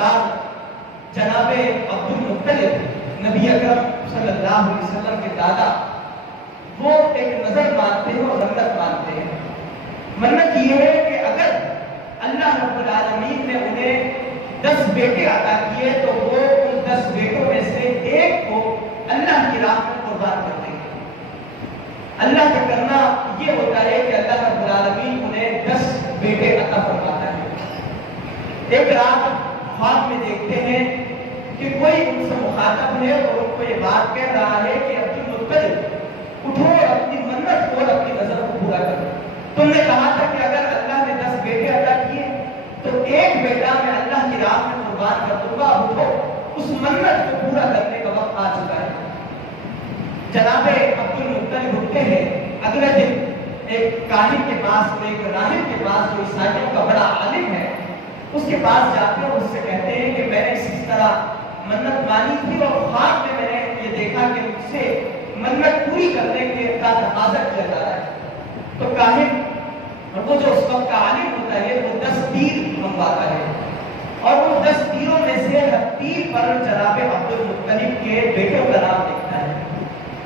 سردار جناب عبد المطلب نبی اکرم صلی اللہ علیہ وسلم کے دادا، وہ ایک نظر مانتے ہیں اور منت مانتے ہیں۔ منت یہ ہے کہ اگر اللہ رب العالمین نے انہیں 10 بیٹے عطا کیے تو وہ ان 10 بیٹوں میں سے ایک کو اللہ کی راہ میں قربان کر دیں گے۔ اللہ کا کرنا یہ ہوتا ہے کہ اللہ رب العالمین انہیں 10 بیٹے عطا فرماتا ہے۔ ایک رات خواب میں دیکھتے ہیں کہ کوئی ان سے مخاطب ہے اور ان کو یہ بات کہہ رہا ہے کہ عبد المطلب اٹھو اور اپنی منت کو اور اپنی نظر کو پورا کرو۔ تم نے کہا تھا کہ اگر اللہ نے 10 بیٹے عطا کیے تو ایک بیٹا میں اللہ کی راہ میں قربان کر دوں گا، اٹھو، اس منت کو پورا کرنے کا وقت آ چکا ہے۔ جناب عبد المطلب اٹھتے ہیں، اگلے دن ایک کاہن کے پاس، ایک راہب کے پاس جو عیسائیوں کا بڑا عالم ہے، اس کے پاس جاتے ہیں اور اس سے کہتے ہیں کہ میں نے اس طرح منت مانی تھی اور خواب میں نے یہ دیکھا کہ مجھ سے منت پوری کرنے کے کا تقاضا کیا جا رہا ہے۔ تو کاہن اور وہ جو اس وقت کا عالم ہوتا ہے وہ 10 تیر منگواتا ہے اور وہ 10 تیروں میں سے ہر تیر پر جناب عبد المطلب کے بیٹوں کا نام لکھتا ہے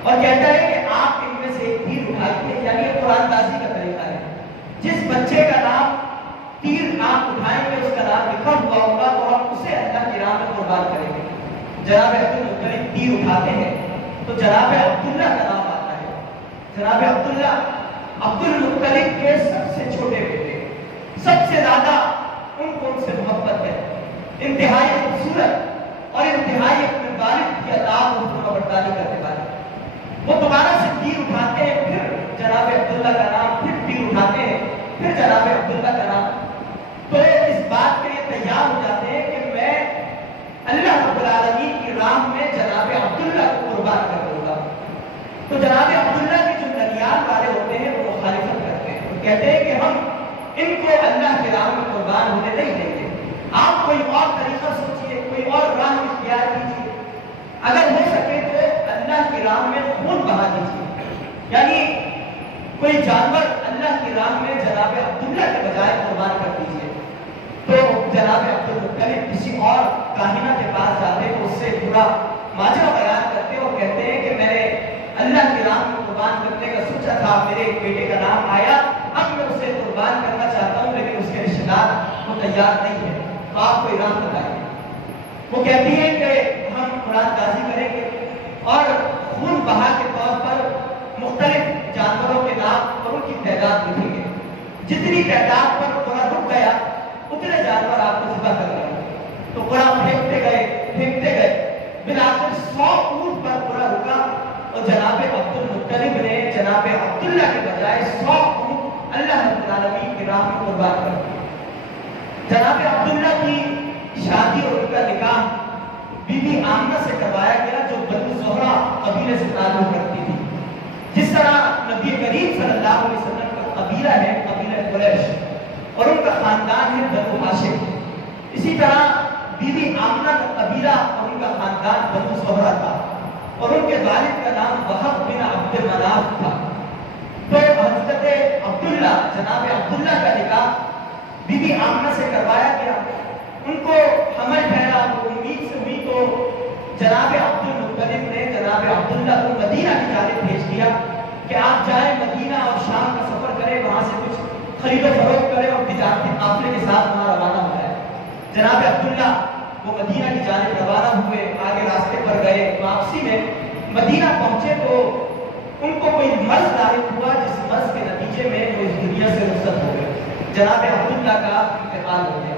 اور کہتا ہے کہ آپ ان میں سے ایک تیر اٹھائیے، یعنی یہ قرآن دازی کا طریقہ ہے۔ جس بچے کا نام تیر آپ اٹھائیں گے اس کا نام لکھا ہوا ہوگا اور ہم اسے اللہ کی راہ میں قربان کریں گے۔ جناب عبد المطلب تیر اٹھاتے ہیں تو جناب عبداللہ کا نام آتا ہے۔ جناب عبداللہ عبد المطلب کے سب سے چھوٹے بیٹے، سب سے زیادہ ان کو ان سے محبت ہے، انتہائی خوبصورت اور انتہائی اپنے والد کی اطاعت اور فرمانبرداری کرنے والے۔ وہ دوبارہ سے تیر اٹھاتے ہیں، پھر جناب عبداللہ کا نام، پھر تیر اٹھاتے ہیں، پھر جناب عبداللہ کا نام۔ تو اس بات کے لیے تیار ہو جاتے ہیں کہ میں اللہ رب العالمین کی راہ میں جناب عبداللہ کو قربان کر دوں گا۔ تو جناب عبداللہ کے جو ننیال والے ہوتے ہیں وہ مخالفت کرتے ہیں، وہ کہتے ہیں کہ ہم ان کو اللہ کی راہ میں قربان ہونے نہیں دیں گے، آپ کوئی اور طریقہ سوچیے، کوئی اور راہ اختیار کیجیے، اگر ہو سکے تو اللہ کی راہ میں خون بہا دیجیے، یعنی کوئی جانور اللہ کی راہ میں جناب عبداللہ کے بجائے قربان کر دیجیے۔ تو جناب عبد المطلب کسی اور کاہنہ کے پاس جاتے ہیں، اس سے پورا ماجرا بیان کرتے ہیں اور کہتے ہیں کہ میں نے اللہ کی راہ میں قربان کرنے کا سوچا تھا، میرے ایک بیٹے کا نام آیا، اب میں اسے قربان کرنا چاہتا ہوں لیکن اس کے رشتہ دار وہ تیار نہیں ہے، تو آپ کوئی راہ بتائیے۔ وہ کہتی ہے کہ ہم قرآن دازی کریں گے اور خون بہا کے طور پر مختلف جانوروں کے نام اور ان کی تعداد لکھیں گے، جتنی تعداد پر قرآن رک گیا اتنے جانور آپ کو ذبح کر رہے ہیں۔ تو قرآن پھینکتے گئے، بالآخر 100 اونٹ پر قرآن رکا اور جناب عبد المطلب نے جناب عبداللہ کے بجائے 100 اونٹ اللہ رب العالمین کی راہ میں قربان کر دیا۔ جناب عبداللہ کی شادی اور ان کا نکاح بی بی آمنہ سے کروایا گیا جو بنو زہرہ قبیلے سے تعلق رکھتی تھی۔ جس طرح نبی کریم صلی اللہ علیہ وسلم کا قبیلہ ہے قبیلہ قریش اور ان کا خاندان ہے بنو ہاشم، اسی طرح بی بی آمنہ کا قبیلہ اور ان کا خاندان بنو زہرہ تھا اور ان کے والد کا نام وہب بن عبد مناف تھا۔ تو حضرت عبداللہ جناب عبداللہ کا نکاح بی بی آمنہ سے کروایا گیا، ان کو حمل ٹھہرا، وہ امید سے ہوئی تو جناب عبد المطلب نے جناب عبداللہ کو مدینہ کی جانب بھیج دیا کہ آپ جائیں مدینہ اور شام کا سفر کریں، وہاں سے کچھ خرید و فروخت کریں اور تجارتی قافلے کے ساتھ وہاں روانہ ہو جائے۔ جناب عبداللہ وہ مدینہ کی جانب روانہ ہوئے، آگے راستے پر گئے، واپسی میں مدینہ پہنچے تو ان کو کوئی مرض لاحق ہوا جس مرض کے نتیجے میں وہ اس دنیا سے رخصت ہو گئے، جناب عبداللہ کا انتقال ہو گیا۔